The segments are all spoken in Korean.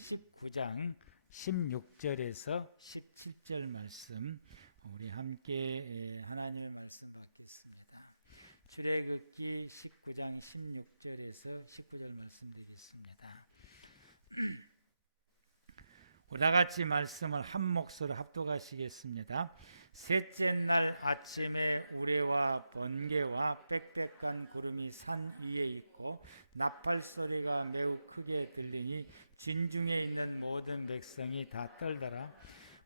19장 16절에서 17절 말씀 우리 함께 하나님의 말씀 받겠습니다. 출애굽기 19장 16절에서 19절 말씀 드리겠습니다. 다같이 말씀을 한 목소리로 합독하시겠습니다. 셋째 날 아침에 우레와 번개와 빽빽한 구름이 산 위에 있고 나팔 소리가 매우 크게 들리니 진중에 있는 모든 백성이 다 떨더라.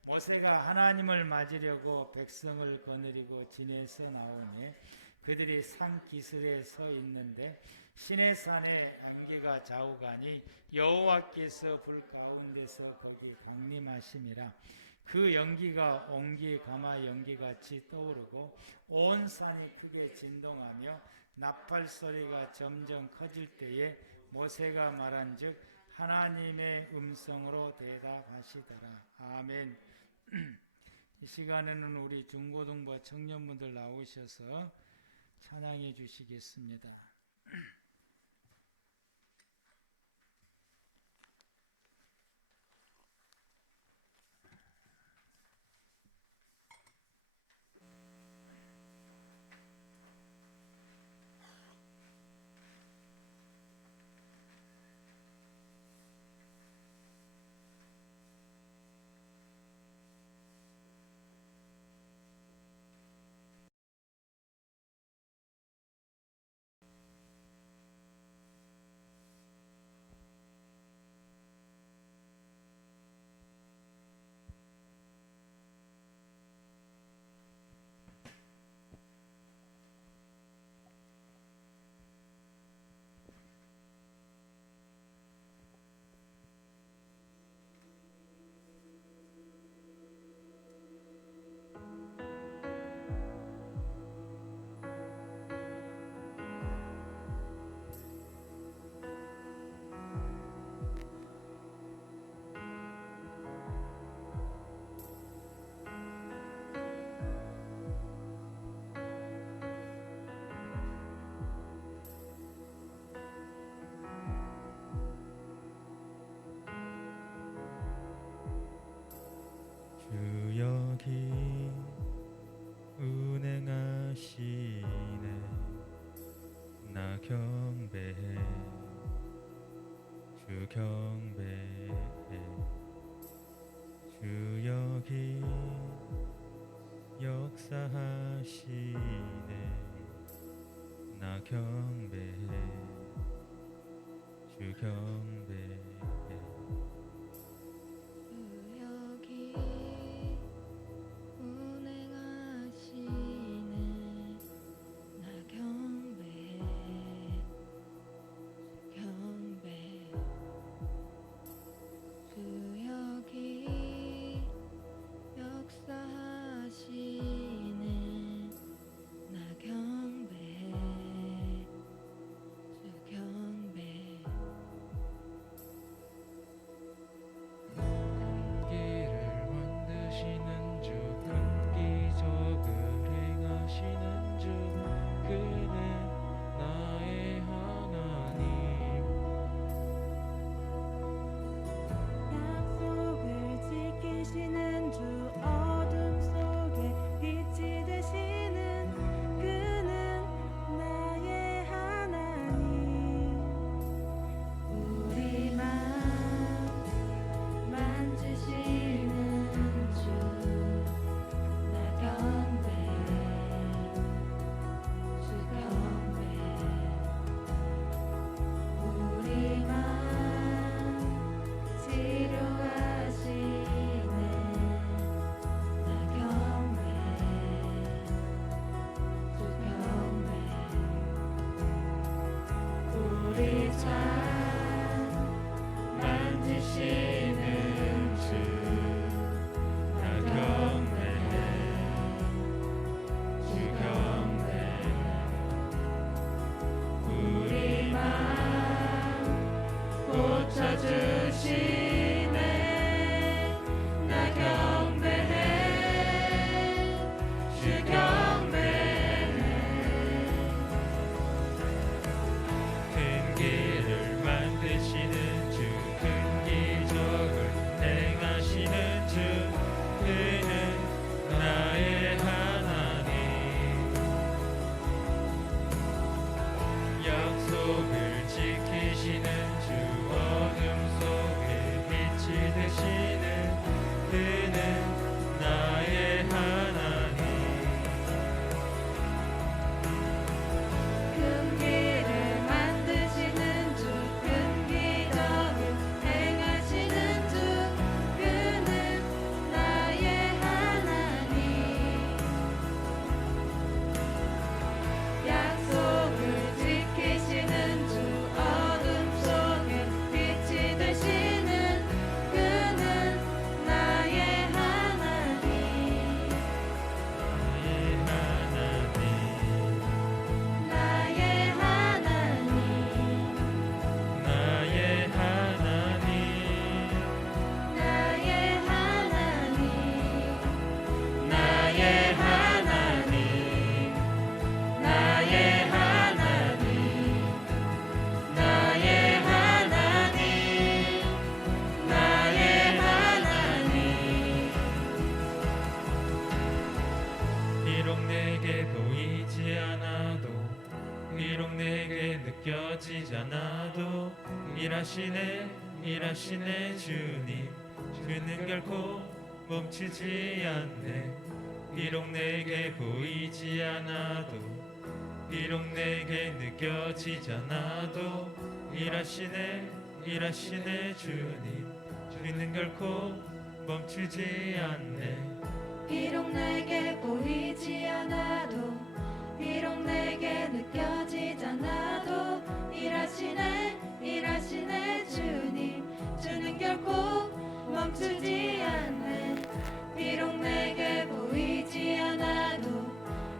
모세가 하나님을 맞으려고 백성을 거느리고 진에서 나오매 그들이 산 기슭에 서 있는데 시내산에 안개가 좌우가니 여호와께서 불 가운데서 거기 강림하심이라. 그 연기가 옹기 가마 연기같이 떠오르고 온 산이 크게 진동하며 나팔 소리가 점점 커질 때에 모세가 말한즉 하나님의 음성으로 대답하시더라. 아멘. 이 시간에는 우리 중고등부 청년분들 나오셔서 찬양해 주시겠습니다. 주 여기 운행하시네. 나 경배해. 주 경배해. 주 여기 역사하시네. 나 경배해. 주 경배해. 느껴지잖아도 일하시네 주님. 주는 결코 멈추지 않네. 비록 내게 보이지 않아도, 비록 내게 느껴지잖아도 일하시네 주님. 주는 결코 멈추지 않네. 비록 내게 보이지 않아도, 비록 내게 느껴지잖아도 일하시네 주님. 주는 결코 멈추지 않네. 비록 내게 보이지 않아도,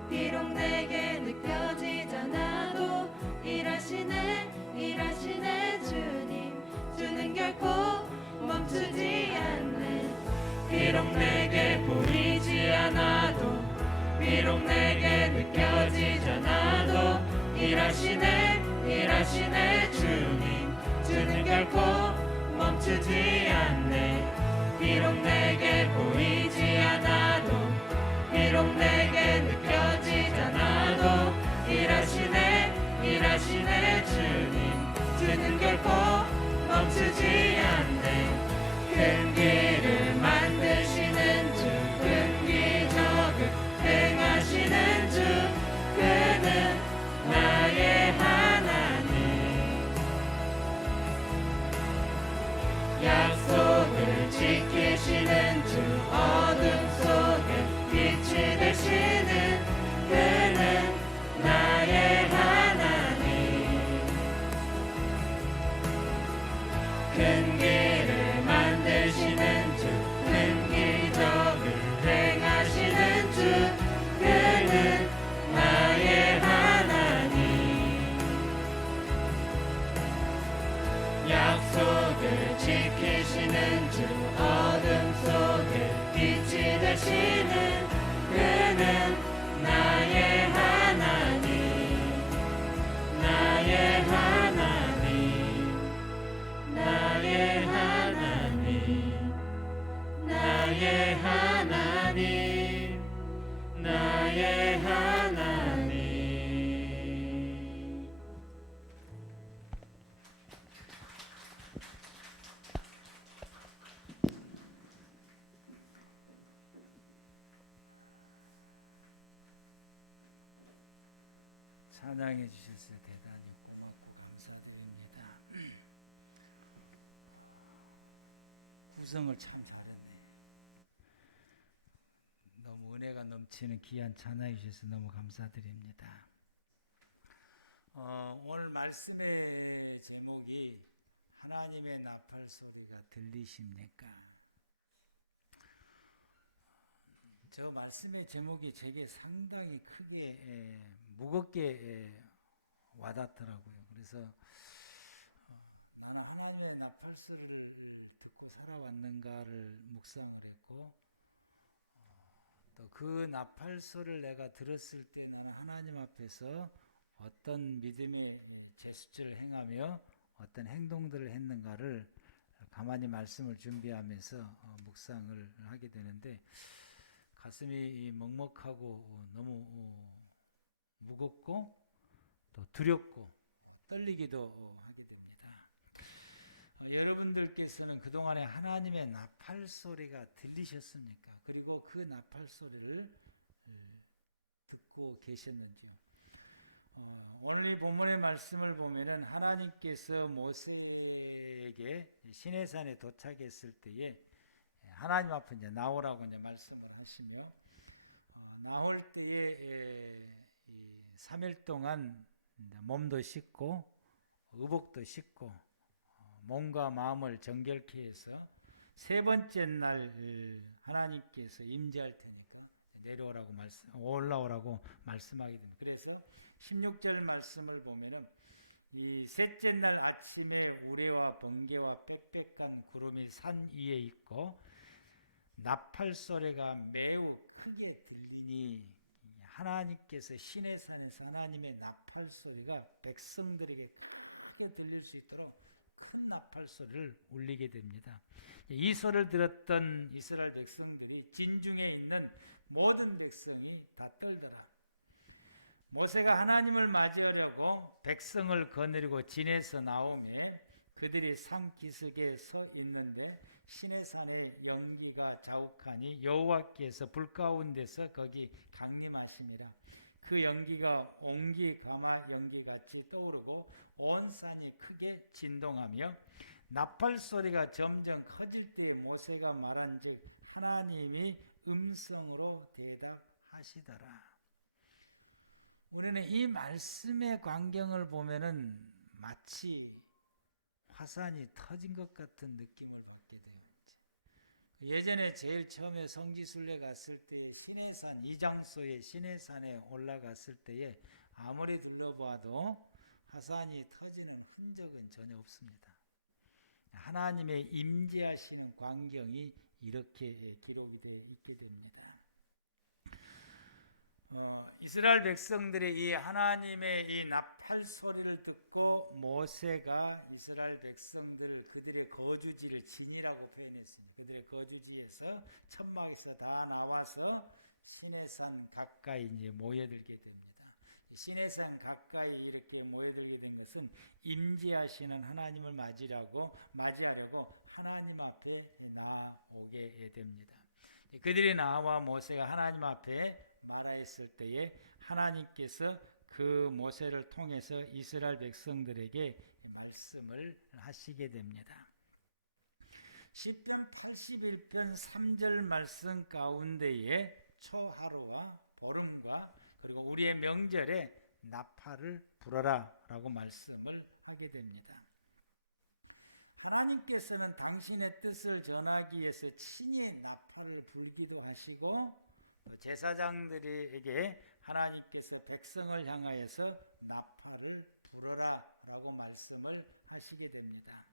비록 내게 느껴지잖아도 일하시네 주님. 주는 결코 멈추지 않네. 비록 내게 보이지 않아도, 비록 내게 느껴지잖아도 일하시네 주님. 주는 결코 멈추지 않네. 비록 내게 보이지 않아도, 비록 내게 느껴지잖아도 일하시네 주님. 주는 결코 멈추지 않네. 큰 길을 만드시는 주, 큰 기적을 행하시는 주, 그는 나의 하나님. 약속을 지키시는 주, 어둠 속에 빛이 되시는 그는 나의 하나님. 큰 길을 만드시는 주, 큰 기적을 행하시는 주, 그는 나의 하나님. 약속을 지키시는 주, 어둠 속에 빛이 되시는 그는 나의 하나님. 나의 하나님, 나의 하나님, 나의 하나님, 나의 하나님. 찬양해 주셔서 대단히 고맙고 감사드립니다. 구성을 참 잘했네. 너무 은혜가 넘치는 귀한 찬양해 주셔서 너무 감사드립니다. 오늘 말씀의 제목이 하나님의 나팔 소리가 들리십니까? 저 말씀의 제목이 제게 상당히 크게 무겁게 와닿더라고요. 그래서 나는 하나님의 나팔 소리를 듣고 살아왔는가를 묵상을 했고, 또 그 나팔 소리를 내가 들었을 때 나는 하나님 앞에서 어떤 믿음의 제스처를 행하며 어떤 행동들을 했는가를 가만히 말씀을 준비하면서 묵상을 하게 되는데, 가슴이 먹먹하고 너무 무겁고 또 두렵고 떨리기도 하게 됩니다. 여러분들께서는 그동안에 하나님의 나팔 소리가 들리셨습니까? 그리고 그 나팔 소리를 듣고 계셨는지요? 오늘 이 본문의 말씀을 보면은 하나님께서 모세에게 시내산에 도착했을 때에 하나님 앞에 이제 나오라고 이제 말씀을 하시며, 나올 때에 3일 동안 몸도 씻고 의복도 씻고 몸과 마음을 정결케 해서 세 번째 날 하나님께서 임재할 테니까 내려오라고 올라오라고 말씀하게 됩니다. 그래서 16절 말씀을 보면은 이 셋째 날 아침에 우레와 번개와 빽빽한 구름이 산 위에 있고 나팔 소리가 매우 크게 들리니, 하나님께서 시내산에서 하나님의 나팔 소리가 백성들에게 크게 들릴 수 있도록 큰 나팔 소리를 울리게 됩니다. 이 소리를 들었던 이스라엘 백성들이 진중에 있는 모든 백성이 다 떨더라. 모세가 하나님을 맞이하려고 백성을 거느리고 진에서 나오매 그들이 산 기슭에 서 있는데 시내산에 연기가 자욱하니 여호와께서 불 가운데서 거기 강림하심이라. 그 연기가 옹기 가마 연기같이 떠오르고 온 산이 크게 진동하며 나팔 소리가 점점 커질 때에 모세가 말한즉 하나님이 음성으로 대답하시더라. 우리는 이 말씀의 광경을 보면은 마치 화산이 터진 것 같은 느낌을 받게 돼요. 예전에 제일 처음에 성지순례 갔을 때 시내산, 이 장소에 시내산에 올라갔을 때에 아무리 둘러봐도 화산이 터지는 흔적은 전혀 없습니다. 하나님의 임재하시는 광경이 이렇게 기록이 되어 있게 됩니다. 이스라엘 백성들이 이 하나님의 이 나팔 소리를 듣고 모세가 이스라엘 백성들을 그들의 거주지를 진이라고 표현했습니다. 그들의 거주지에서 천막에서 다 나와서 시내산 가까이 이제 모여들게 됩니다. 시내산 가까이 이렇게 모여들게 된 것은 임재하시는 하나님을 맞이하려고 하나님 앞에 나오게 됩니다. 그들이 나와 모세가 하나님 앞에 말하였을 때에 하나님께서 그 모세를 통해서 이스라엘 백성들에게 말씀을 하시게 됩니다. 시편 81편 3절 말씀 가운데에 초하루와 보름과 그리고 우리의 명절에 나팔을 불어라 라고 말씀을 하게 됩니다. 하나님께서는 당신의 뜻을 전하기 위해서 친히 나팔을 불기도 하시고 또 제사장들에게 하나님께서 백성을 향하여서 나팔을 불어라 라고 말씀을 하시게 됩니다.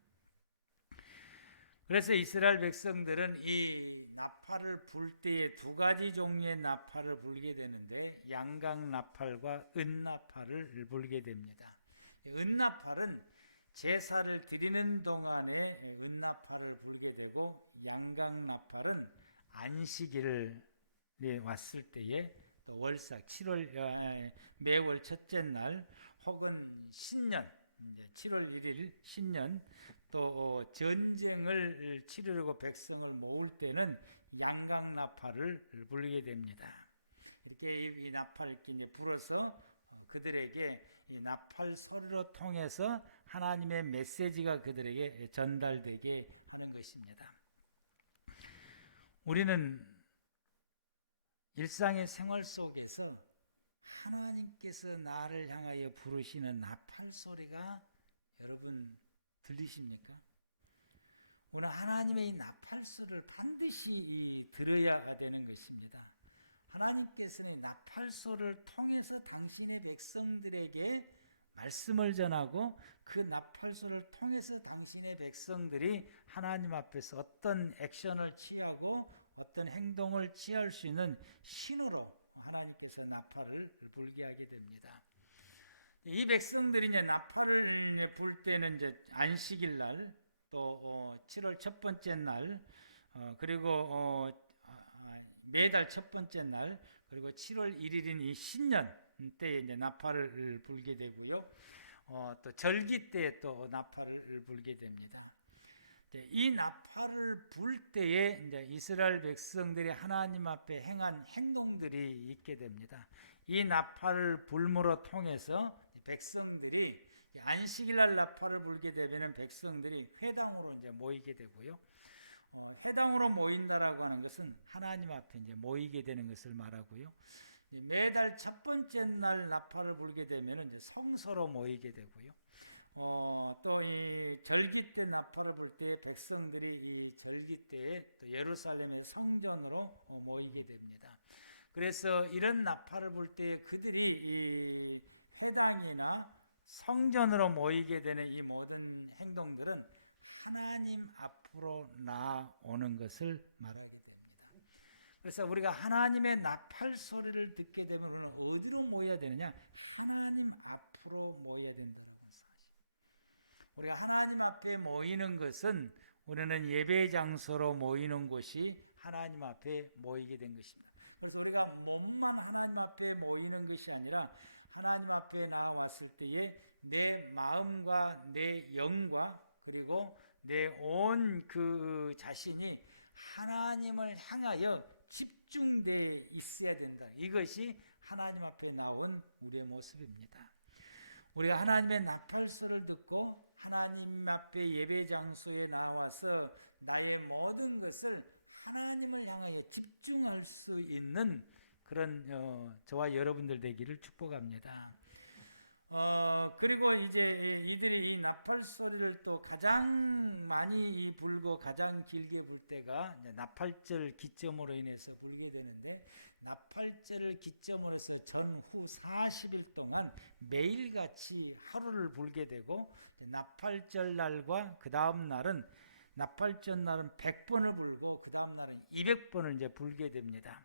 그래서 이스라엘 백성들은 이 나팔을 불 때에 두 가지 종류의 나팔을 불게 되는데 양각 나팔과 은나팔을 불게 됩니다. 은나팔은 제사를 드리는 동안에 은나팔을 불게 되고 양각 나팔은 안식일을 왔을 때에 또 월삭 7월 매월 첫째 날 혹은 신년 7월 1일 신년 또 전쟁을 치르려고 백성을 모을 때는 양각 나팔을 불게 됩니다. 이렇게 이 나팔을 이제 불어서 그들에게 이 나팔 소리로 통해서 하나님의 메시지가 그들에게 전달되게 하는 것입니다. 우리는 일상의 생활 속에서 하나님께서 나를 향하여 부르시는 나팔 소리가 여러분 들리십니까? 오늘 하나님의 이 나팔 소리를 반드시 들어야 되는 것입니다. 하나님께서는 나팔 소리를 통해서 당신의 백성들에게 말씀을 전하고 그 나팔 소리를 통해서 당신의 백성들이 하나님 앞에서 어떤 액션을 취하고 어떤 행동을 취할 수 있는 신호로 하나님께서 나팔을 불게 하게 됩니다. 이 백성들이 이제 나팔을 불 때는 이제 안식일 날, 또 7월 첫 번째 날, 그리고 매달 첫 번째 날, 그리고 7월 1일인 이 신년 때에 이제 나팔을 불게 되고요. 또 절기 때에 또 나팔을 불게 됩니다. 이 나팔을 불 때에 이제 이스라엘 백성들이 하나님 앞에 행한 행동들이 있게 됩니다. 이 나팔을 불므로 통해서 백성들이 안식일날 나팔을 불게 되면 백성들이 회당으로 이제 모이게 되고요. 회당으로 모인다라고 하는 것은 하나님 앞에 이제 모이게 되는 것을 말하고요. 매달 첫 번째 날 나팔을 불게 되면 이제 성소로 모이게 되고요. 또 이 절기 때 나팔을 불 때 백성들이 이 절기 때에 또 예루살렘의 성전으로 모이게 됩니다. 그래서 이런 나팔을 불 때 그들이 이 회당이나 성전으로 모이게 되는 이 모든 행동들은 하나님 앞으로 나아오는 것을 말하게 됩니다. 그래서 우리가 하나님의 나팔 소리를 듣게 되면 우리는 어디로 모여야 되느냐? 하나님 앞으로 모여야 된다라고 하는 사실. 우리가 하나님 앞에 모이는 것은 우리는 예배 장소로 모이는 곳이 하나님 앞에 모이게 된 것입니다. 그래서 우리가 몸만 하나님 앞에 모이는 것이 아니라 하나님 앞에 나왔을 때에 내 마음과 내 영과 그리고 내 온 그 자신이 하나님을 향하여 집중되어 있어야 된다. 이것이 하나님 앞에 나온 우리의 모습입니다. 우리가 하나님의 나팔소를 듣고 하나님 앞에 예배 장소에 나와서 나의 모든 것을 하나님을 향하여 집중할 수 있는 그런 저와 여러분들 되기를 축복합니다. 그리고 이제 이들이 이 나팔 소리를 또 가장 많이 불고 가장 길게 불 때가 이제 나팔절 기점으로 인해서 불게 되는데, 나팔절을 기점으로 해서 전후 40일 동안 매일같이 하루를 불게 되고, 나팔절 날과 그 다음 날은 나팔절 날은 100번을 불고 그 다음 날은 200번을 이제 불게 됩니다.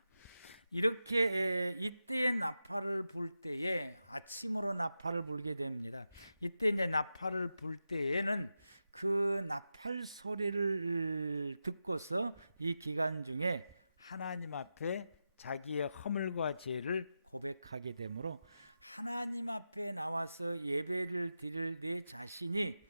이렇게 이때의 나팔을 불 때에 아침으로 나팔을 불게 됩니다. 이때 이제 나팔을 불 때에는 그 나팔 소리를 듣고서 이 기간 중에 하나님 앞에 자기의 허물과 죄를 고백하게 되므로 하나님 앞에 나와서 예배를 드릴 내 자신이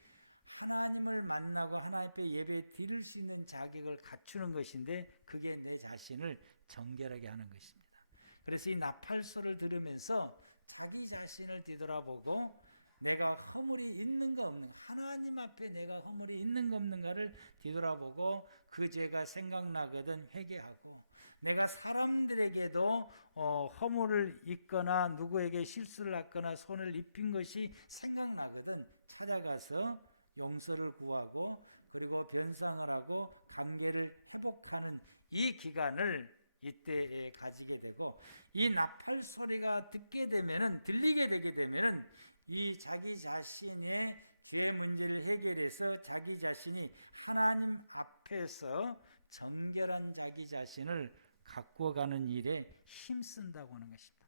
하나님을 만나고 하나님 앞에 예배 드릴 수 있는 자격을 갖추는 것인데, 그게 내 자신을 정결하게 하는 것입니다. 그래서 이 나팔소를 들으면서 자기 자신을 뒤돌아보고 내가 허물이 있는가 없는가, 하나님 앞에 내가 허물이 있는가 없는가를 뒤돌아보고 그 죄가 생각나거든 회개하고, 내가 사람들에게도 허물을 있거나 누구에게 실수를 했거나 손을 입힌 것이 생각나거든 찾아가서 용서를 구하고 그리고 변상을 하고 관계를 회복하는 이 기간을 이때 가지게 되고, 이 나팔 소리가 들리게 되게 되면은 이 자기 자신의 죄 문제를 해결해서 자기 자신이 하나님 앞에서 정결한 자기 자신을 가꾸어가는 일에 힘쓴다고 하는 것입니다.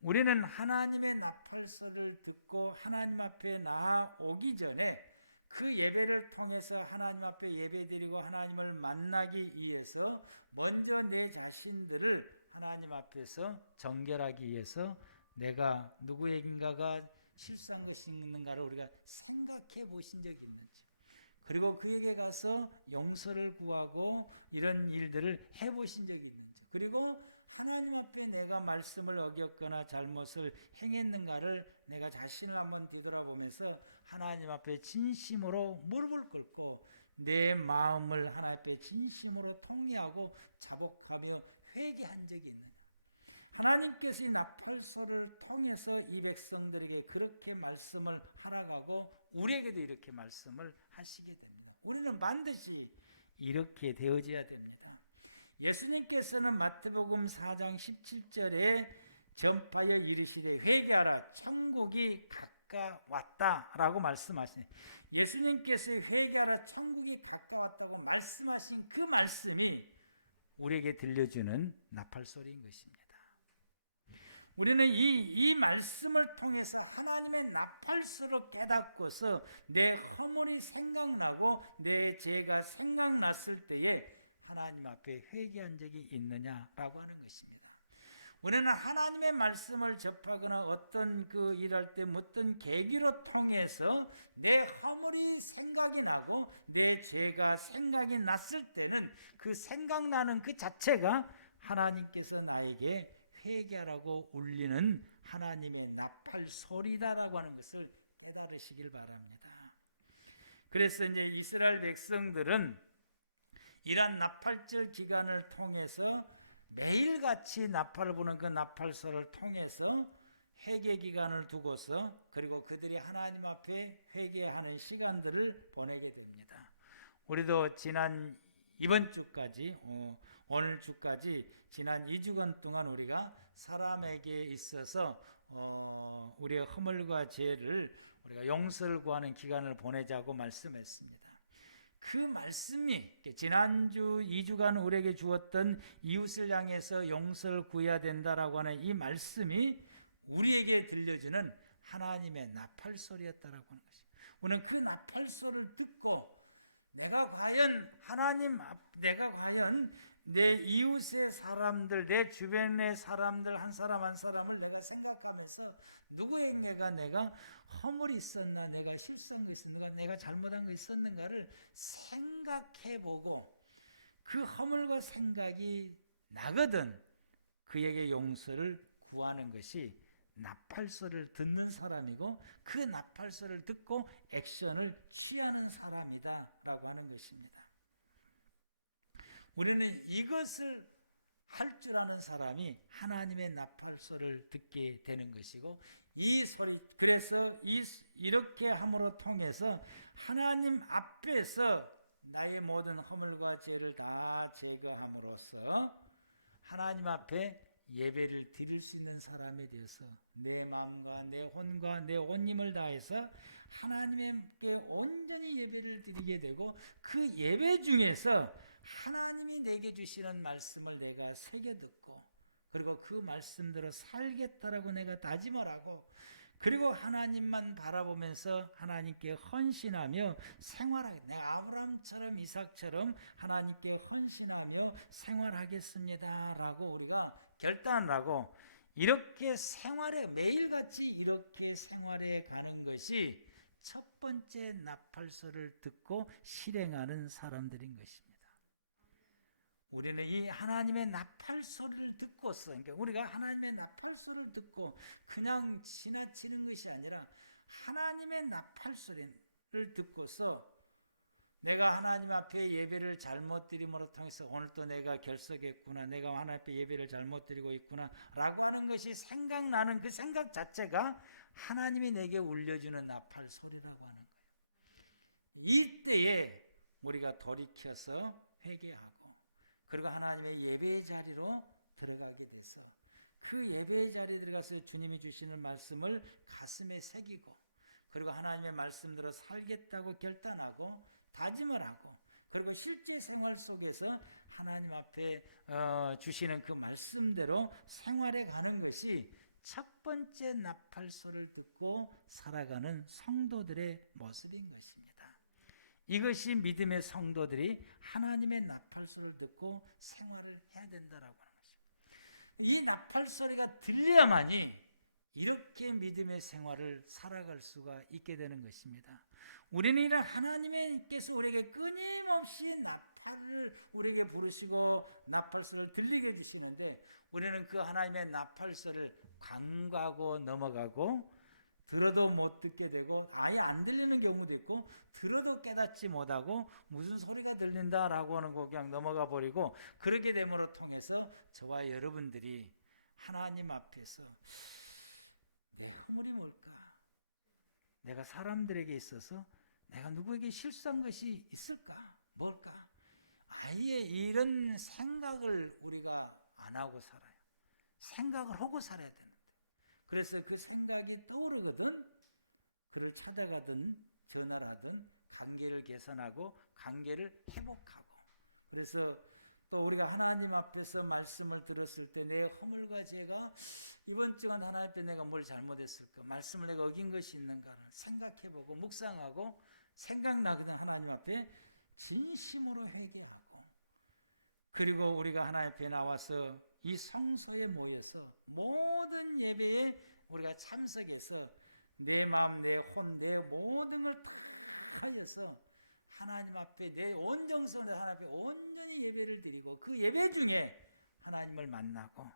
우리는 하나님의 나팔소리를 듣고 하나님 앞에 나아오기 전에 그 예배를 통해서 하나님 앞에 예배드리고 하나님을 만나기 위해서 먼저 내 자신들을 하나님 앞에서 정결하기 위해서 내가 누구에게인가가 실수한 것이 있는가를 우리가 생각해 보신 적이 있는지, 그리고 그에게 가서 용서를 구하고 이런 일들을 해보신 적이 있는지, 그리고 하나님 앞에 내가 말씀을 어겼거나 잘못을 행했는가를 내가 자신을 한번 뒤돌아보면서 하나님 앞에 진심으로 무릎을 꿇고 내 마음을 하나님 앞에 진심으로 통회하고 자복하며 회개한 적이 있느냐. 하나님께서 이 나팔소를 통해서 이 백성들에게 그렇게 말씀을 하라고 우리에게도 이렇게 말씀을 하시게 됩니다. 우리는 반드시 이렇게 되어져야 됩니다. 예수님께서는 마태복음 4장 17절에 전파하여 이르시되 회개하라 천국이 가까웠다라고 말씀하시네. 예수님께서 회개하라 천국이 가까웠다고 말씀하신 그 말씀이 우리에게 들려주는 나팔소리인 것입니다. 우리는 이 말씀을 통해서 하나님의 나팔소로 깨닫고서 내 허물이 생각나고 내 죄가 생각났을 때에 하나님 앞에 회개한 적이 있느냐라고 하는 것입니다. 우리는 하나님의 말씀을 접하거나 어떤 그 일할 때 어떤 계기로 통해서 내 허물이 생각이 나고 내 죄가 생각이 났을 때는 그 생각나는 그 자체가 하나님께서 나에게 회개하라고 울리는 하나님의 나팔 소리다라고 하는 것을 깨달으시길 바랍니다. 그래서 이제 이스라엘 백성들은 이러한 나팔절 기간을 통해서 매일같이 나팔을 부는 그 나팔소를 통해서 회개 기간을 두고서 그리고 그들이 하나님 앞에 회개하는 시간들을 보내게 됩니다. 우리도 이번 주까지 오늘 주까지 지난 2주간 동안 우리가 사람에게 있어서 우리의 허물과 죄를 우리가 용서를 구하는 기간을 보내자고 말씀했습니다. 그 말씀이 지난주 2주간 우리에게 주었던 이웃을 향해서 용서를 구해야 된다라고 하는 이 말씀이 우리에게 들려주는 하나님의 나팔소리였다라고 하는 것입니다. 우리는 그 나팔소리를 듣고 내가 과연 내 이웃의 사람들, 내 주변의 사람들 한 사람 한 사람을 내가 생각하면서 누구에게가 내가 허물이 있었나, 내가 실수한 거 있었는가, 내가 잘못한 거 있었는가를 생각해보고 그 허물과 생각이 나거든 그에게 용서를 구하는 것이 나팔소리를 듣는 사람이고 그 나팔소리를 듣고 액션을 취하는 사람이다 라고 하는 것입니다. 우리는 이것을 할 줄 아는 사람이 하나님의 나팔소리를 듣게 되는 것이고 이 소리, 그래서 이렇게 함으로 통해서 하나님 앞에서 나의 모든 허물과 죄를 다 제거함으로써 하나님 앞에 예배를 드릴 수 있는 사람이 되어서 내 마음과 내 혼과 내 온 힘을 다해서 하나님께 온전히 예배를 드리게 되고 그 예배 중에서 하나님이 내게 주시는 말씀을 내가 새겨 듣고 그리고 그 말씀대로 살겠다라고 내가 다짐을 하고 그리고 하나님만 바라보면서 하나님께 헌신하며 생활하게, 내가 아브라함처럼 이삭처럼 하나님께 헌신하며 생활하겠습니다 라고 우리가 결단을 하고 이렇게 생활해, 매일같이 이렇게 생활해 가는 것이 첫 번째 나팔소리를 듣고 실행하는 사람들인 것입니다. 우리는 이 하나님의 나팔소리를 듣고서, 그러니까 우리가 하나님의 나팔소리를 듣고 그냥 지나치는 것이 아니라 하나님의 나팔소리를 듣고서 내가 하나님 앞에 예배를 잘못 드림으로 통해서 오늘 또 내가 결석했구나, 내가 하나님 앞에 예배를 잘못 드리고 있구나 라고 하는 것이 생각나는 그 생각 자체가 하나님이 내게 울려주는 나팔소리라고 하는 거예요. 이때에 우리가 돌이켜서 회개하고 그리고 하나님의 예배의 자리로 들어가게 돼서 그 예배의 자리에 들어가서 주님이 주시는 말씀을 가슴에 새기고 그리고 하나님의 말씀대로 살겠다고 결단하고 다짐을 하고 그리고 실제 생활 속에서 하나님 앞에 주시는 그 말씀대로 생활해 가는 것이 첫 번째 나팔소리를 듣고 살아가는 성도들의 모습인 것입니다. 이것이 믿음의 성도들이 하나님의 나팔소리를 듣고 생활을 해야 된다라고 하는 것입니다. 이 나팔소리가 들려야만이 이렇게 믿음의 생활을 살아갈 수가 있게 되는 것입니다. 우리는 이런 하나님께서 우리에게 끊임없이 나팔을 우리에게 부르시고 나팔소리를 들리게 해주시는데 우리는 그 하나님의 나팔소리를 간과하고 넘어가고 들어도 못 듣게 되고 아예 안 들리는 경우도 있고 들어도 깨닫지 못하고 무슨 소리가 들린다라고 하는 거 그냥 넘어가 버리고 그렇게 됨으로 통해서 저와 여러분들이 하나님 앞에서 내 허물이 뭘까? 내가 사람들에게 있어서 내가 누구에게 실수한 것이 있을까? 뭘까? 아예 이런 생각을 우리가 안 하고 살아요. 생각을 하고 살아야 되는데 그래서 그 생각이 떠오르거든 그를 찾아가든 전화를 하든 관계를 개선하고 관계를 회복하고 그래서 또 우리가 하나님 앞에서 말씀을 들었을 때 내 허물과 죄가 이번 주간 하나님 앞에 내가 뭘 잘못했을까 말씀을 내가 어긴 것이 있는가를 생각해보고 묵상하고 생각나거든 하나님 앞에 진심으로 회개하고 그리고 우리가 하나님 앞에 나와서 이 성소에 모여서 모든 예배에 우리가 참석해서 내 마음, 내 혼, 내 모든 걸 다 하여서 하나님 앞에 내 온 정성으로 하나님 앞에 온전히 예배를 드리고 그 예배 중에 하나님을 만나고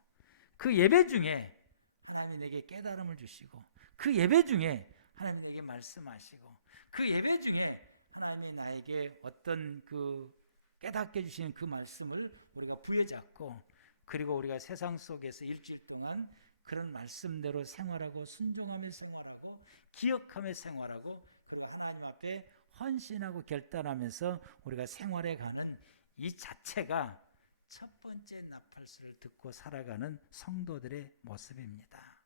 그 예배 중에 하나님이 내게 깨달음을 주시고 그 예배 중에 하나님이 내게 말씀하시고 그 예배 중에 하나님이 나에게 어떤 그 깨닫게 주시는 그 말씀을 우리가 부여잡고 그리고 우리가 세상 속에서 일주일 동안 그런 말씀대로 생활하고 순종하며 생활하고 기억하며 생활하고 그리고 하나님 앞에 헌신하고 결단하면서 우리가 생활해 가는 이 자체가 첫 번째 나팔소리를 듣고 살아가는 성도들의 모습입니다.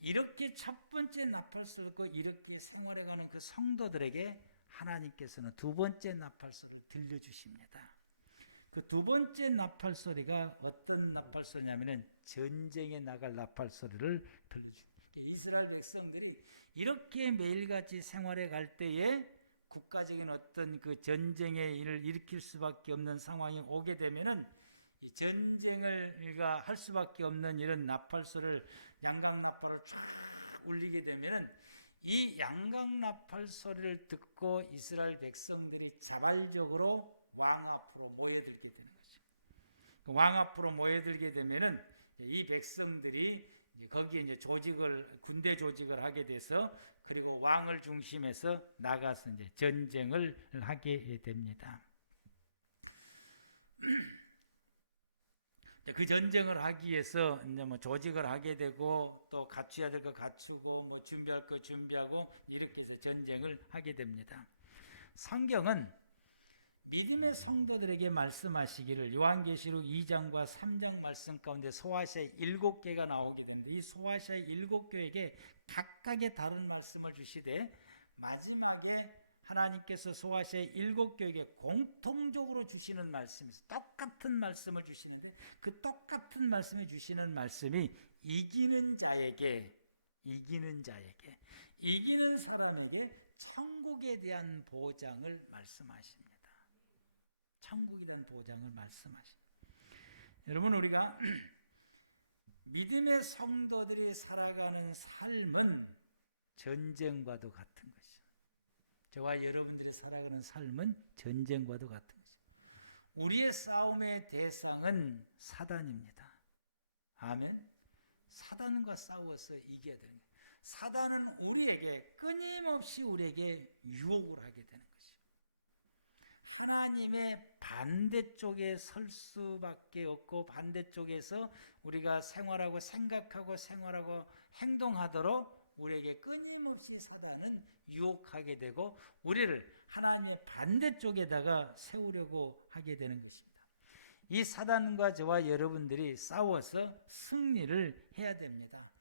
이렇게 첫 번째 나팔소리를 듣고 이렇게 생활해 가는 그 성도들에게 하나님께서는 두 번째 나팔소리를 들려주십니다. 그 두 번째 나팔소리가 어떤 나팔소리냐면은 전쟁에 나갈 나팔소리를 들려줍니다. 이스라엘 백성들이 이렇게 매일같이 생활해 갈 때에 국가적인 어떤 그 전쟁의 일을 일으킬 수밖에 없는 상황이 오게 되면은 이 전쟁을 우리가 할 수밖에 없는 이런 나팔소를 양각 나팔을 쫙 울리게 되면은 이 양각 나팔 소리를 듣고 이스라엘 백성들이 자발적으로 왕 앞으로 모여들게 되는 거죠. 왕 앞으로 모여들게 되면은 이 백성들이 거기에 이제 군대 조직을 하게 돼서 그리고 왕을 중심해서 나가서 이제 전쟁을 하게 됩니다. 그 전쟁을 하기 위해서 이제 뭐 조직을 하게 되고 또 갖춰야 될 거 갖추고 뭐 준비할 거 준비하고 이렇게 해서 전쟁을 하게 됩니다. 성경은 믿음의 성도들에게 말씀하시기를 요한계시록 2장과 3장 말씀 가운데 소아시아 7개가 나오게 되는데 이 소아시아 7교회에게 각각의 다른 말씀을 주시되 마지막에 하나님께서 소아시아 7교회에게 공통적으로 주시는 말씀이 있어요. 똑같은 말씀을 주시는데 그 똑같은 말씀을 주시는 말씀이 이기는 사람에게 천국에 대한 보장을 말씀하십니다. 천국에 대한 보장을 말씀하십니다. 여러분 우리가 믿음의 성도들이 살아가는 삶은 전쟁과도 같은 것이죠. 저와 여러분들이 살아가는 삶은 전쟁과도 같은 것이죠. 우리의 싸움의 대상은 사단입니다. 아멘. 사단과 싸워서 이겨야 되는 거예요. 사단은 우리에게 끊임없이 우리에게 유혹을 하게 되는 것이죠. 하나님의 반대쪽에 설 수밖에 없고 반대쪽에서 우리가 생활하고 생각하고 생활하고 행동하도록 우리에게 끊임없이 사단은 유혹하게 되고 우리를 하나님의 반대쪽에다가 세우려고 하게 되는 것입니다. 이 사단과 저와 여러분들이 싸워서 승리를 해야 됩니다.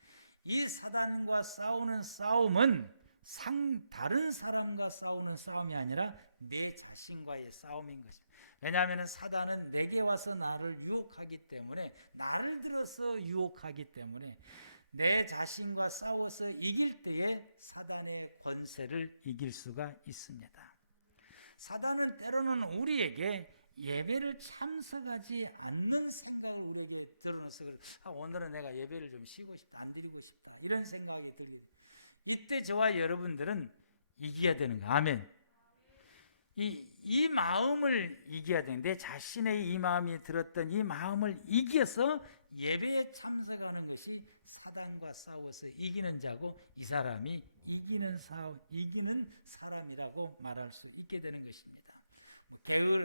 이 사단과 싸우는 싸움은 다른 사람과 싸우는 싸움이 아니라 내 자신과의 싸움인 것입니다. 왜냐하면 사단은 내게 와서 나를 유혹하기 때문에 나를 들어서 유혹하기 때문에 내 자신과 싸워서 이길 때에 사단의 권세를 이길 수가 있습니다. 사단은 때로는 우리에게 예배를 참석하지 않는 생각을 우리에게 드러내서 오늘은 내가 예배를 좀 쉬고 싶다, 안 드리고 싶다 이런 생각이 들게 돼요. 이때 저와 여러분들은 이겨야 되는 거예요. 아멘. 이 마음을 이겨야 되는데 내 자신의 이 마음이 들었던 이 마음을 이겨서 예배에 참석하는 것이 사단과 싸워서 이기는 자고 이 사람이 이기는 사람이라고 말할 수 있게 되는 것입니다.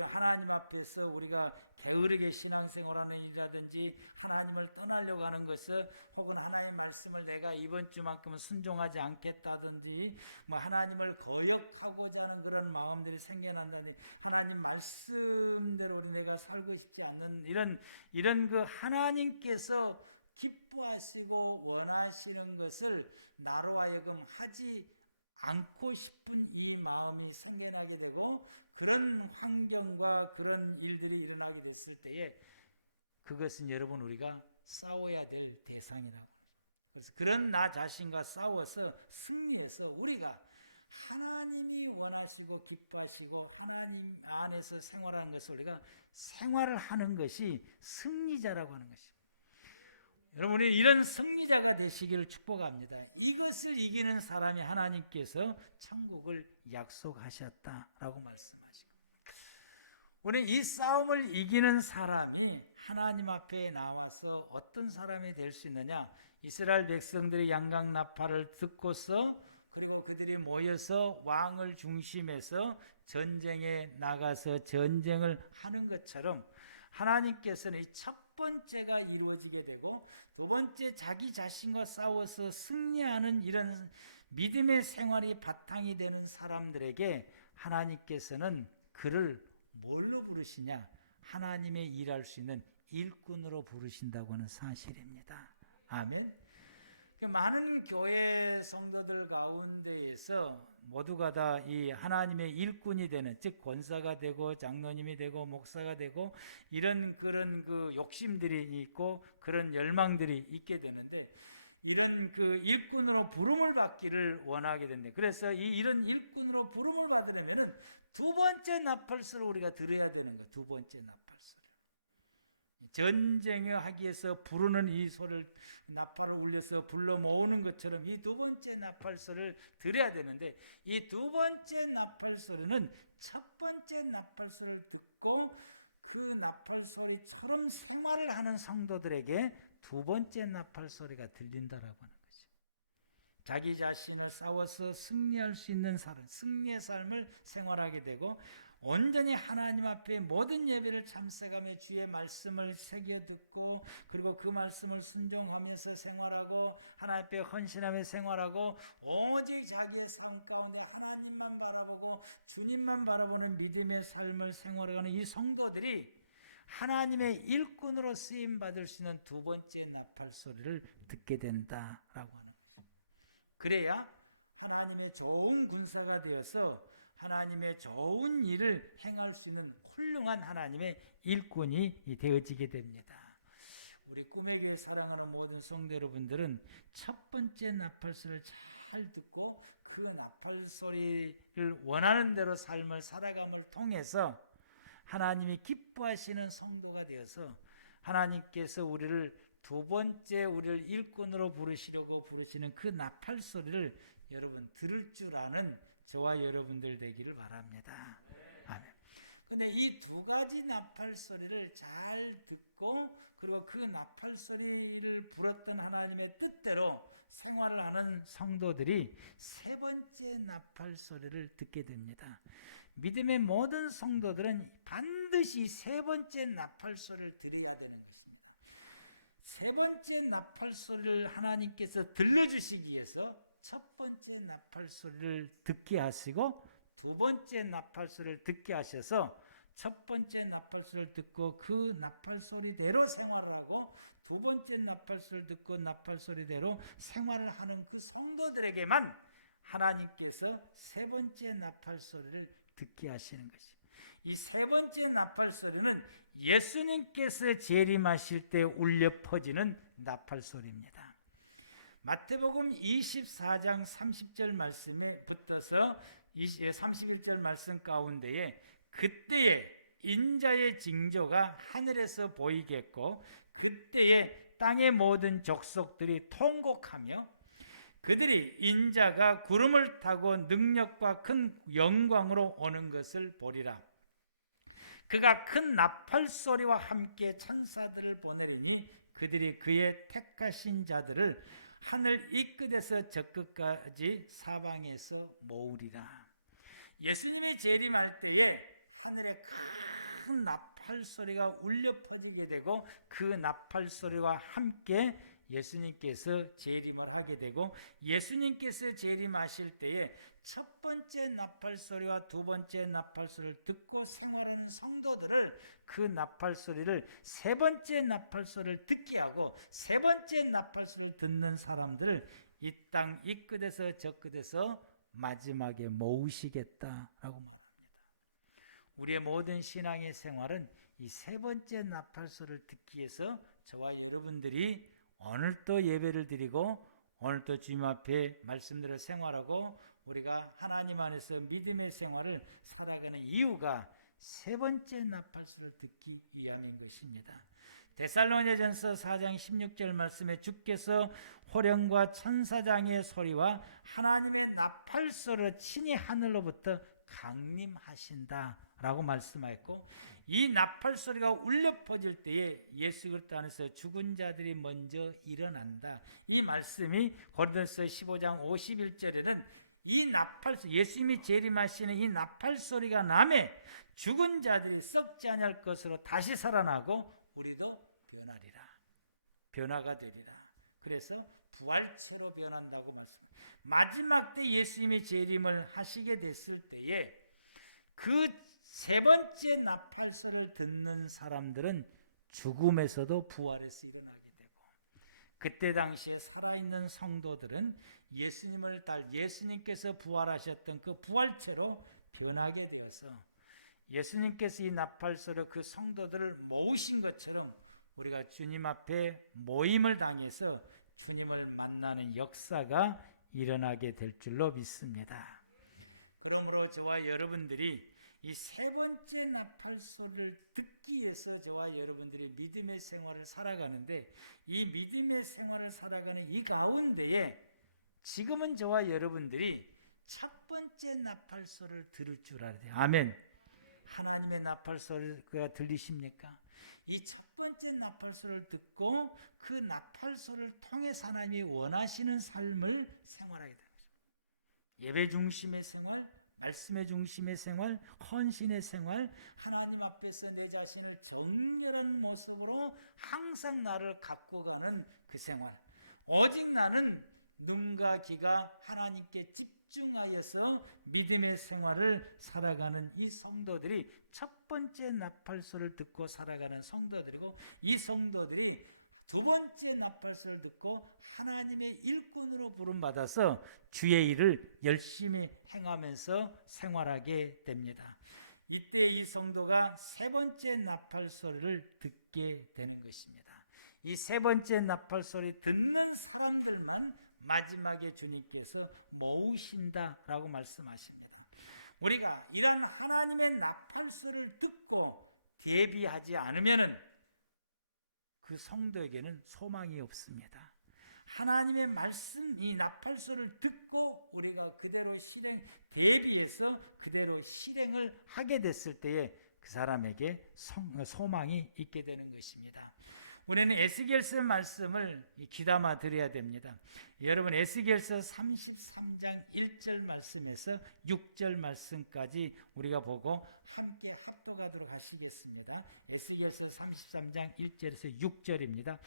하나님 앞에서 우리가 게으르게 신앙생활하는 일이라든지 하나님을 떠나려고 하는 것을 혹은 하나님의 말씀을 내가 이번 주만큼은 순종하지 않겠다든지 하나님을 거역하고자 하는 그런 마음들이 생겨난다든지 하나님 말씀대로 내가 살고 싶지 않는 이런 그 하나님께서 기뻐하시고 원하시는 것을 나로 하여금 하지 않고 싶은 이 마음이 생겨나게 되고 그런 환경과 그런 일들이 일어나게 됐을 때에 그것은 여러분 우리가 싸워야 될 대상이라고. 그래서 그런 나 자신과 싸워서 승리해서 우리가 하나님이 원하시고 기뻐하시고 하나님 안에서 생활하는 것을 우리가 생활을 하는 것이 승리자라고 하는 것입니다. 여러분이 이런 승리자가 되시기를 축복합니다. 이것을 이기는 사람이 하나님께서 천국을 약속하셨다라고 말씀하시고 우리 이 싸움을 이기는 사람이 하나님 앞에 나와서 어떤 사람이 될 수 있느냐? 이스라엘 백성들이 양각 나팔을 듣고서 그리고 그들이 모여서 왕을 중심해서 전쟁에 나가서 전쟁을 하는 것처럼 하나님께서는 이 첫 번째가 이루어지게 되고 두 번째 자기 자신과 싸워서 승리하는 이런 믿음의 생활이 바탕이 되는 사람들에게 하나님께서는 그를 뭘로 부르시냐? 하나님의 일할 수 있는 일꾼으로 부르신다고 하는 사실입니다. 아멘. 많은 교회 성도들 가운데에서 모두가 다 이 하나님의 일꾼이 되는, 즉 권사가 되고 장로님이 되고 목사가 되고 이런 그런 그 욕심들이 있고 그런 열망들이 있게 되는데 이런 그 일꾼으로 부름을 받기를 원하게 된대. 그래서 이런 일꾼으로 부름을 받으려면은 두 번째 나팔소를 우리가 들어야 되는 거예요. 두 번째 나팔소를. 전쟁을 하기 위해서 부르는 이 소를 나팔을 울려서 불러 모으는 것처럼 이 두 번째 나팔소를 들어야 되는데, 이 두 번째 나팔소리는 첫 번째 나팔소를 듣고 그 나팔 소리처럼 생활을 하는 성도들에게 두 번째 나팔 소리가 들린다라고 하는 거죠. 자기 자신을 싸워서 승리할 수 있는 삶, 승리의 삶을 생활하게 되고, 온전히 하나님 앞에 모든 예배를 참석하며 주의 말씀을 새겨 듣고, 그리고 그 말씀을 순종하면서 생활하고, 하나님 앞에 헌신하며 생활하고, 오직 자기의 삶 가운데 하나님만 바라보고 주님만 바라보는 믿음의 삶을 생활하는 이 성도들이 하나님의 일꾼으로 쓰임 받을 수 있는 두 번째 나팔 소리를 듣게 된다라고 하는 것입니다. 그래야 하나님의 좋은 군사가 되어서 하나님의 좋은 일을 행할 수 있는 훌륭한 하나님의 일꾼이 되어지게 됩니다. 우리 꿈의 교회 사랑하는 모든 성도 여러분들은 첫 번째 나팔소리를 잘 듣고 그 나팔소리를 원하는 대로 삶을 살아감을 통해서 하나님이 기뻐하시는 성도가 되어서 하나님께서 우리를 두 번째 우리를 일꾼으로 부르시려고 부르시는 그 나팔소리를 여러분 들을 줄 아는 저와 여러분들 되기를 바랍니다. 아멘. 근데 이 두 가지 나팔 소리를 잘 듣고, 그리고 그 나팔 소리를 불었던 하나님의 뜻대로 생활을 하는 성도들이 세 번째 나팔 소리를 듣게 됩니다. 믿음의 모든 성도들은 반드시 세 번째 나팔 소리를 들어야 되는 것입니다. 세 번째 나팔 소리를 하나님께서 들려주시기 위해서 첫 번째 나팔 소리를 듣게 하시고 두 번째 나팔 소리를 듣게 하셔서 첫 번째 나팔 소리를 듣고 그 나팔 소리대로 생활을 하고, 두 번째 나팔 소리를 듣고 나팔 소리대로 생활을 하는 그 성도들에게만 하나님께서 세 번째 나팔 소리를 듣게 하시는 것입니다. 이 세 번째 나팔 소리는 예수님께서 재림하실 때 울려 퍼지는 나팔 소리입니다. 마태복음 24장 30절 말씀에 붙어서 31절 말씀 가운데에 그때에 인자의 징조가 하늘에서 보이겠고 그때에 땅의 모든 족속들이 통곡하며 그들이 인자가 구름을 타고 능력과 큰 영광으로 오는 것을 보리라. 그가 큰 나팔 소리와 함께 천사들을 보내리니 그들이 그의 택하신 자들을 하늘 이 끝에서 저 끝까지 사방에서 모으리라. 예수님이 재림할 때에 하늘에 큰 나팔 소리가 울려 퍼지게 되고 그 나팔 소리와 함께 예수님께서 재림을 하게 되고, 예수님께서 재림하실 때에 첫 번째 나팔 소리와 두 번째 나팔 소리를 듣고 생활하는 성도들을 그 나팔 소리를 세 번째 나팔 소리를 듣게 하고, 세 번째 나팔 소리를 듣는 사람들을 이 땅 이 끝에서 저 끝에서 마지막에 모으시겠다라고 말합니다. 우리의 모든 신앙의 생활은 이 세 번째 나팔 소리를 듣기 위해서 저와 여러분들이 오늘 또 예배를 드리고 오늘 또 주님 앞에 말씀대로 생활하고 우리가 하나님 안에서 믿음의 생활을 살아가는 이유가 세 번째 나팔소리를 듣기 위함인 것입니다. 데살로니가전서 4장 16절 말씀에 주께서 호령과 천사장의 소리와 하나님의 나팔소리로 친히 하늘로부터 강림하신다라고 말씀하였고, 이 나팔 소리가 울려 퍼질 때에 예수 그리스도 안에서 죽은 자들이 먼저 일어난다. 이 말씀이 고린도서 15장 51절에는 이 나팔 소리, 예수님이 재림하시는 이 나팔 소리가 남에 죽은 자들이 썩지 아니할 것으로 다시 살아나고 우리도 변하리라. 변화가 되리라. 그래서 부활체로 변한다고 말씀합니다. 마지막 때 예수님이 재림을 하시게 됐을 때에 그 세 번째 나팔소리를 듣는 사람들은 죽음에서도 부활해서 일어나게 되고, 그때 당시에 살아있는 성도들은 예수님께서 부활하셨던 그 부활체로 변하게 되어서 예수님께서 이 나팔소리로 그 성도들을 모으신 것처럼 우리가 주님 앞에 모임을 당해서 주님을 만나는 역사가 일어나게 될 줄로 믿습니다. 그러므로 저와 여러분들이 이 세 번째 나팔 소리를 듣기 위해서 저와 여러분들이 믿음의 생활을 살아가는데, 이 믿음의 생활을 살아가는 이 가운데에 지금은 저와 여러분들이 첫 번째 나팔 소리를 들을 줄 알아야 돼요. 아멘. 하나님의 나팔 소리가 들리십니까? 이 첫 번째 나팔 소리를 듣고 그 나팔 소리를 통해서 하나님이 원하시는 삶을 생활하게 되는 거죠. 예배 중심의 생활, 말씀의 중심의 생활, 헌신의 생활, 하나님 앞에서 내 자신을 정결한 모습으로 항상 나를 갖고 가는 그 생활. 오직 나는 눈과 귀가 하나님께 집중하여서 믿음의 생활을 살아가는 이 성도들이 첫 번째 나팔소를 듣고 살아가는 성도들이고, 이 성도들이 두 번째 나팔소를 듣고 하나님의 일꾼으로 부름받아서 주의 일을 열심히 행하면서 생활하게 됩니다. 이때 이 성도가 세 번째 나팔 소리를 듣게 되는 것입니다. 이 세 번째 나팔 소리 듣는 사람들만 마지막에 주님께서 모으신다라고 말씀하십니다. 우리가 이러한 하나님의 나팔 소리를 듣고 대비하지 않으면은 그 성도에게는 소망이 없습니다. 하나님의 말씀, 이 나팔 소리를 듣고 우리가 그대로 대비해서 그대로 실행을 하게 됐을 때에 그 사람에게 소망이 있게 되는 것입니다. 우리는 에스겔서 말씀을 귀담아 드려야 됩니다. 여러분, 에스겔서 33장 1절 말씀에서 6절 말씀까지 우리가 보고 함께 합독하도록 하시겠습니다. 에스겔서 33장 1절에서 6절입니다.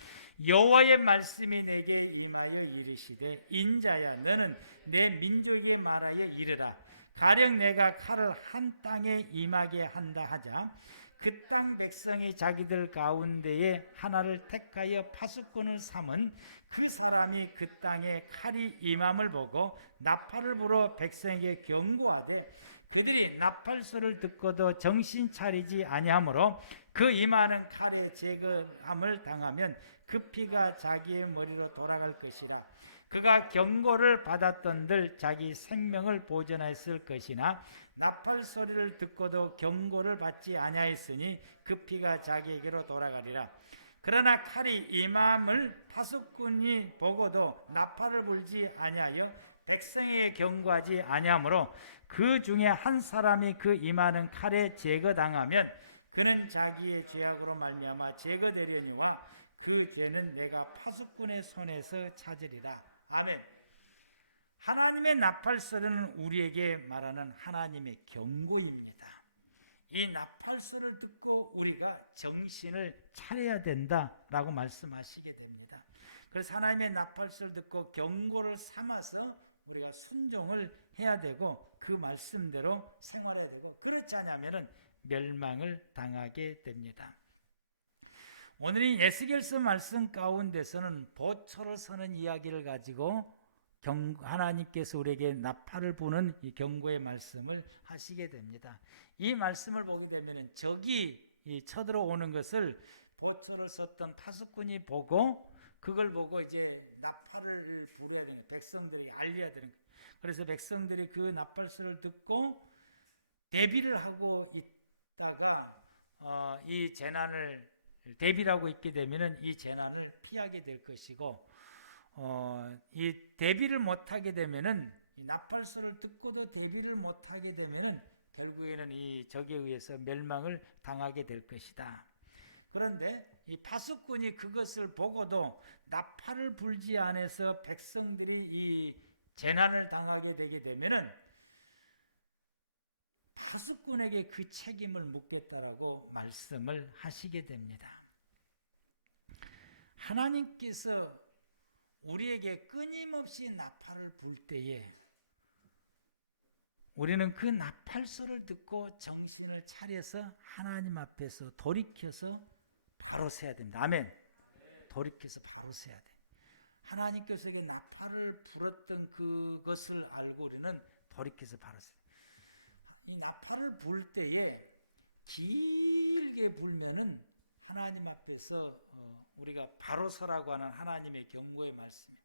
여호와의 말씀이 내게 임하여 이르시되, 인자야, 너는 내 민족에게 말하여 이르라. 가령 내가 칼을 한 땅에 임하게 한다 하자, 그 땅 백성이 자기들 가운데에 하나를 택하여 파수꾼을 삼은 그 사람이 그 땅에 칼이 임함을 보고 나팔을 불어 백성에게 경고하되, 그들이 나팔소를 듣고도 정신 차리지 아니하므로 그 임하는 칼의 제거함을 당하면 그 피가 자기의 머리로 돌아갈 것이라. 그가 경고를 받았던들 자기 생명을 보존하였을 것이나 나팔 소리를 듣고도 경고를 받지 아니하였으니 그 피가 자기에게로 돌아가리라. 그러나 칼이 임함을 파수꾼이 보고도 나팔을 불지 아니하여 백성에게 경고하지 아니하므로 그 중에 한 사람이 그 임하는 칼에 제거당하면 그는 자기의 죄악으로 말미암아 제거되려니와 그 죄는 내가 파수꾼의 손에서 찾으리라. 아멘. 하나님의 나팔소리는 우리에게 말하는 하나님의 경고입니다. 이 나팔소리를 듣고 우리가 정신을 차려야 된다라고 말씀하시게 됩니다. 그래서 하나님의 나팔소리를 듣고 경고를 삼아서 우리가 순종을 해야 되고 그 말씀대로 생활해야 되고, 그렇지 않으면 멸망을 당하게 됩니다. 오늘 이 에스겔서 말씀 가운데서는 보초를 서는 이야기를 가지고 하나님께서 우리에게 나팔을 부는 이 경고의 말씀을 하시게 됩니다. 이 말씀을 보게 되면 적이 쳐들어오는 것을 보초를 섰던 파수꾼이 보고 그걸 보고 이제 나팔을 불어야 되는 거예요. 백성들에게 알려야 되는 거예요. 그래서 백성들이 그 나팔 소리를 듣고 대비를 하고 있다가 이 재난을 대비를 하고 있게 되면 이 재난을 피하게 될 것이고, 이 대비를 못하게 되면은 이 나팔소를 듣고도 대비를 못하게 되면은 결국에는 이 적에 의해서 멸망을 당하게 될 것이다. 그런데 이 파수꾼이 그것을 보고도 나팔을 불지 않아서 백성들이 이 재난을 당하게 되게 되면은 파수꾼에게 그 책임을 묻겠다라고 말씀을 하시게 됩니다. 하나님께서 우리에게 끊임없이 나팔을 불 때에 우리는 그 나팔소를 듣고 정신을 차려서 하나님 앞에서 돌이켜서 바로 서야 됩니다. 아멘. 돌이켜서 바로 서야 돼. 하나님께서에게 나팔을 불었던 그것을 알고 우리는 돌이켜서 바로 서야 돼. 이 나팔을 불 때에 길게 불면은 하나님 앞에서 우리가 바로 서라고 하는 하나님의 경고의 말씀이에요.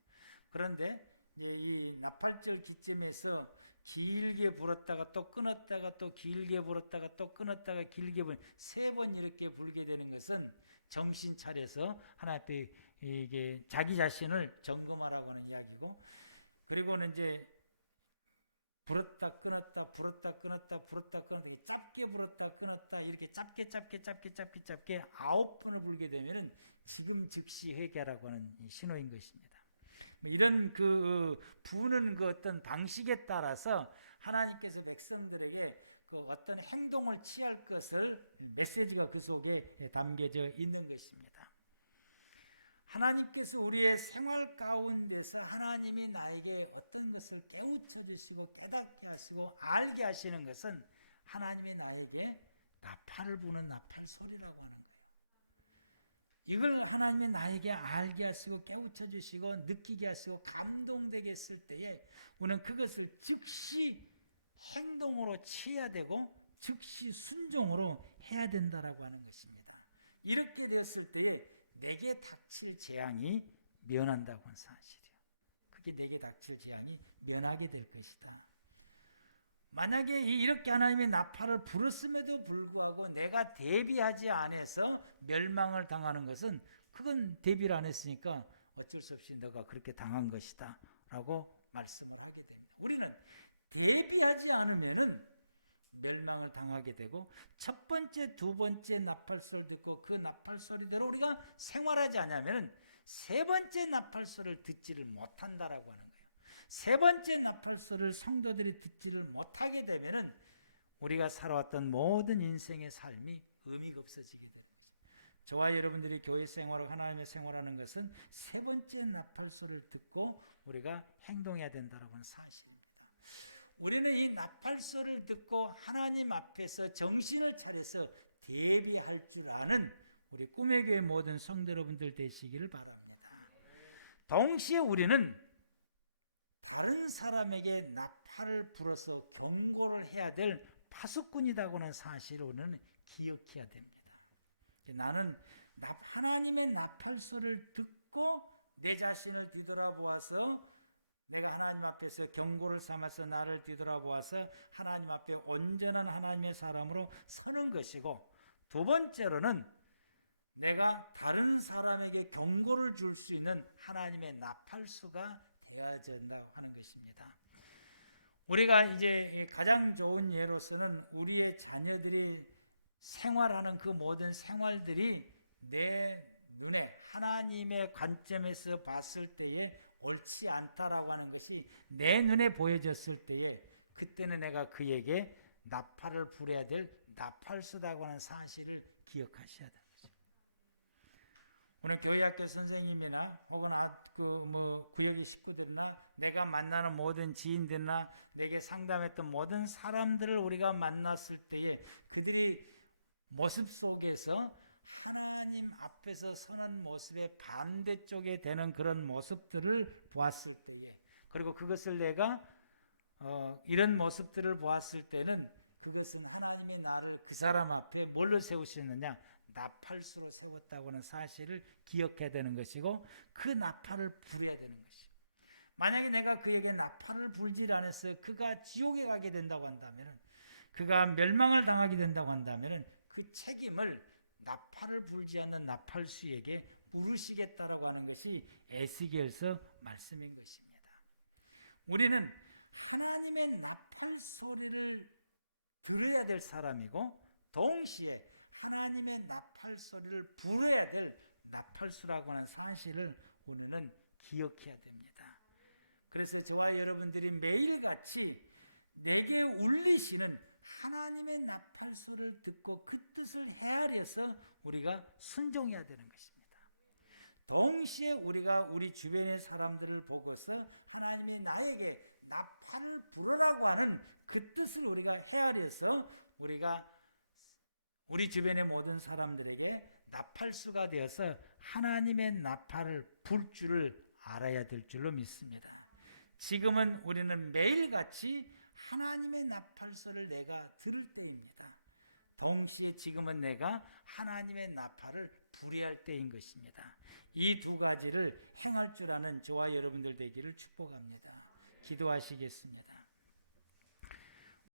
그런데 이제 이 나팔절 기점에서 길게 불었다가 또 끊었다가 또 길게 불었다가 또 끊었다가 길게 불 3번 이렇게 불게 되는 것은 정신 차려서 하나님 앞에 이게 자기 자신을 점검하라고 하는 이야기고, 그리고는 이제 불었다 끊었다 불었다 끊었다 불었다 끊었다 짧게 불었다 끊었다 이렇게 짧게 9번을 불게 되면은 지금 즉시 회개하라고 하는 신호인 것입니다. 이런 그 부는 그 어떤 방식에 따라서 하나님께서 백성들에게 그 어떤 행동을 취할 것을 메시지가 그 속에 담겨져 있는 것입니다. 하나님께서 우리의 생활 가운데서 하나님이 나에게 어떤 것을 깨우쳐 주시고 깨닫게 하시고 알게 하시는 것은 하나님이 나에게 나팔을 부는 나팔 소리라고 하는 거예요. 이걸 하나님이 나에게 알게 하시고 깨우쳐 주시고 느끼게 하시고 감동되게 했을 때에 우리는 그것을 즉시 행동으로 취해야 되고 즉시 순종으로 해야 된다라고 하는 것입니다. 이렇게 되었을 때에 내게 닥칠 재앙이 면한다고 하는 사실이에요. 그게 내게 닥칠 재앙이 면하게 될 것이다. 만약에 이렇게 하나님의 나팔을 불었음에도 불구하고 내가 대비하지 않아서 멸망을 당하는 것은 그건 대비를 안 했으니까 어쩔 수 없이 너가 그렇게 당한 것이다 라고 말씀을 하게 됩니다. 우리는 대비하지 않으면은 멸망을 당하게 되고 첫 번째, 두 번째 나팔소리를 듣고 그 나팔소리대로 우리가 생활하지 않으면 세 번째 나팔소리를 듣지를 못한다라고 하는 거예요. 세 번째 나팔소리를 성도들이 듣지를 못하게 되면은 우리가 살아왔던 모든 인생의 삶이 의미가 없어지게 되는 것입니다. 저와 여러분들이 교회 생활을 하나님의 생활하는 것은 세 번째 나팔소리를 듣고 우리가 행동해야 된다라고 하는 사실입니다. 우리는 이 나팔소리를 듣고 하나님 앞에서 정신을 차려서 대비할 줄 아는 우리 꿈의 교회 모든 성도 여러분들 되시기를 바랍니다. 동시에 우리는 다른 사람에게 나팔을 불어서 경고를 해야 될 파수꾼이라고 하는 사실을 우리는 기억해야 됩니다. 나는 하나님의 나팔소리를 듣고 내 자신을 뒤돌아보아서 내가 하나님 앞에서 경고를 삼아서 나를 뒤돌아보아서 하나님 앞에 온전한 하나님의 사람으로 서는 것이고, 두 번째로는 내가 다른 사람에게 경고를 줄 수 있는 하나님의 나팔수가 되어야 된다고 하는 것입니다. 우리가 이제 가장 좋은 예로서는 우리의 자녀들이 생활하는 그 모든 생활들이 내 눈에 하나님의 관점에서 봤을 때에 옳지 않다라고 하는 것이 내 눈에 보여졌을 때에 그때는 내가 그에게 나팔을 불어야 될 나팔수다고 하는 사실을 기억하셔야 됩니다. 오늘 교회학교 선생님이나 혹은 구역의 식구들이나 내가 만나는 모든 지인들이나 내게 상담했던 모든 사람들을 우리가 만났을 때에 그들이 모습 속에서 하나님 앞에서 서는 모습의 반대쪽에 되는 그런 모습들을 보았을 때에, 그리고 그것을 내가 이런 모습들을 보았을 때는 그것은 하나님의 나를 그 사람 앞에 뭘로 세우셨느냐? 나팔수로 세웠다고 하는 사실을 기억해야 되는 것이고 그 나팔을 불어야 되는 것이고, 만약에 내가 그에게 나팔을 불지 않아서 그가 지옥에 가게 된다고 한다면, 그가 멸망을 당하게 된다고 한다면 그 책임을 나팔을 불지 않는 나팔수에게 물으시겠다라고 하는 것이 에스겔서 말씀인 것입니다. 우리는 하나님의 나팔 소리를 들어야 될 사람이고 동시에 하나님의 나팔 소리를 불어야 될 나팔수라고 하는 사실을 우리는 기억해야 됩니다. 그래서 저와 여러분들이 매일같이 내게 울리시는 하나님의 나팔소리를 듣고 그 뜻을 헤아려서 우리가 순종해야 되는 것입니다. 동시에 우리가 우리 주변의 사람들을 보고서 하나님이 나에게 나팔을 불어라고 하는 그 뜻을 우리가 헤아려서 우리가 우리 주변의 모든 사람들에게 나팔수가 되어서 하나님의 나팔을 불 줄을 알아야 될 줄로 믿습니다. 지금은 우리는 매일같이 하나님의 나팔소리를 내가 들을 때입니다. 동시에 지금은 내가 하나님의 나팔을 불이할 때인 것입니다. 이 두 가지를 행할 줄 아는 저와 여러분들 되기를 축복합니다. 기도하시겠습니다.